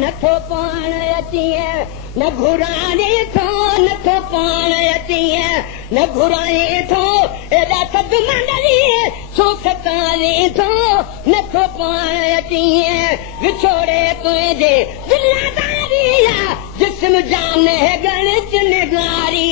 नथो पाण अचीअ न घुराणे थो नथो पाण अचीअ न घुराणे थो एॾा सभु मंडली छो सतारे थो नथो पाण अचीअ विछोड़े तुंहिंजे दिलादारी जिस्म जान है गणित निगारी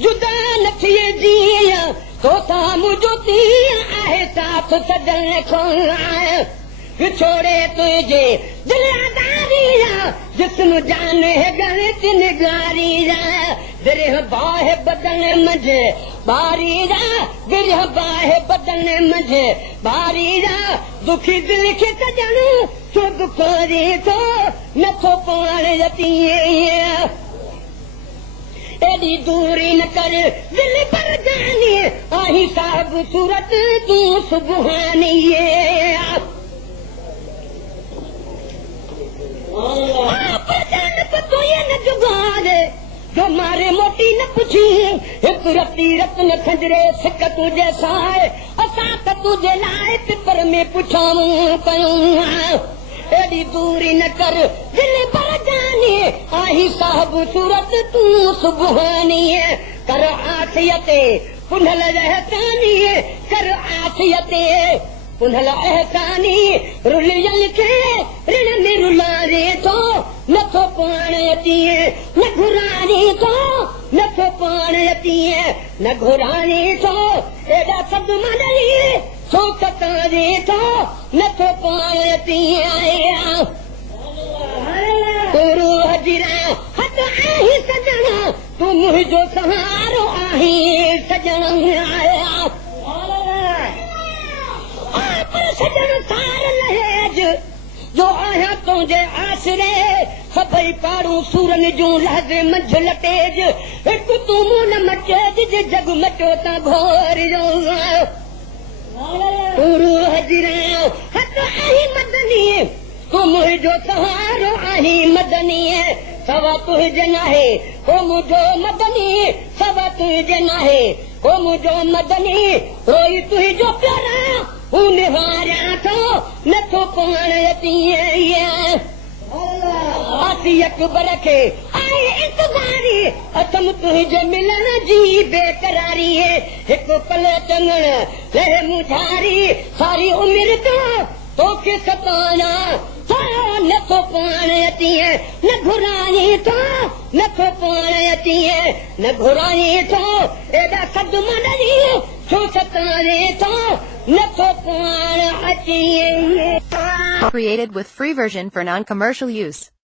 जुदा न थिए जीअं तोसां मुंहिंजो तीअं आहे साथ सजण खां विछोड़े तुंहिंजे दिलादारी जिस्म जान है गणित निगारी बिरह बाहि बदन मुंहिंजे बारी बिरह बाहि बदन मुंहिंजे बारी दुखी दिलि खे सजण छो दुखारे थो नथो पाण अचीअ एॾी दूरी न कर दिल पर जानी आही साहब सूरत तूं सुबहानी तूं न जुगारे जो मारे मोटी न पुछी हिकु रती रत न खंजरे सिक तुंहिंजे साए असां त तुंहिंजे लाइ पिपर में पुछाऊं कयूं एॾी दूरी न कर दिल पर जानी आही साहब सूरत तूं सुबहानी कर आसियते पुनल रहतानी कर आसियते पुनल एहसानी रुलियल खे ऋण में रुलारे थो नथो पाण अचीअ न घुराणे थो नथो पाण अचीअ न घुराणे थो एॾा सभु मंडली छो सतारे थो नथो पाण अचीअ तूं हजीरा हथ आहीं सजण तूं मुंहिंजो सहारो आहीं सजण सजण सार लहेज जो आहियां तुंहिंजे आसरे सभई पाड़ू सूरन जूं लहज़े मंझि लटेज हिकु तूं मूं न मचेज जे जग मचो त घोर जो तूं हजीरा हथ आहीं मदनी तूं मुंहिंजो सहारो आहीं मदनी सवा तुंहिंजे नाहे को मुंहिंजो मदनी सवा तुंहिंजे नाहे को मुंहिंजो मदनी रोई तुंहिंजो प्यारा हू निहारियां थो नथो पाण अचीअ आसी अकबर खे आहे इंतज़ारी अथम तुंहिंजे मिलण जी बेकरारी हिकु पल चङण लहे मुझारी सारी उमिरि तोखे सताना नथो पाण अचीअ न घुराणे थो नथो पाण अचीअ न घुराणे थो एॾा सदु मंडली छो सतारे थो नथो पाण अचीअ Created with free version for non-commercial use.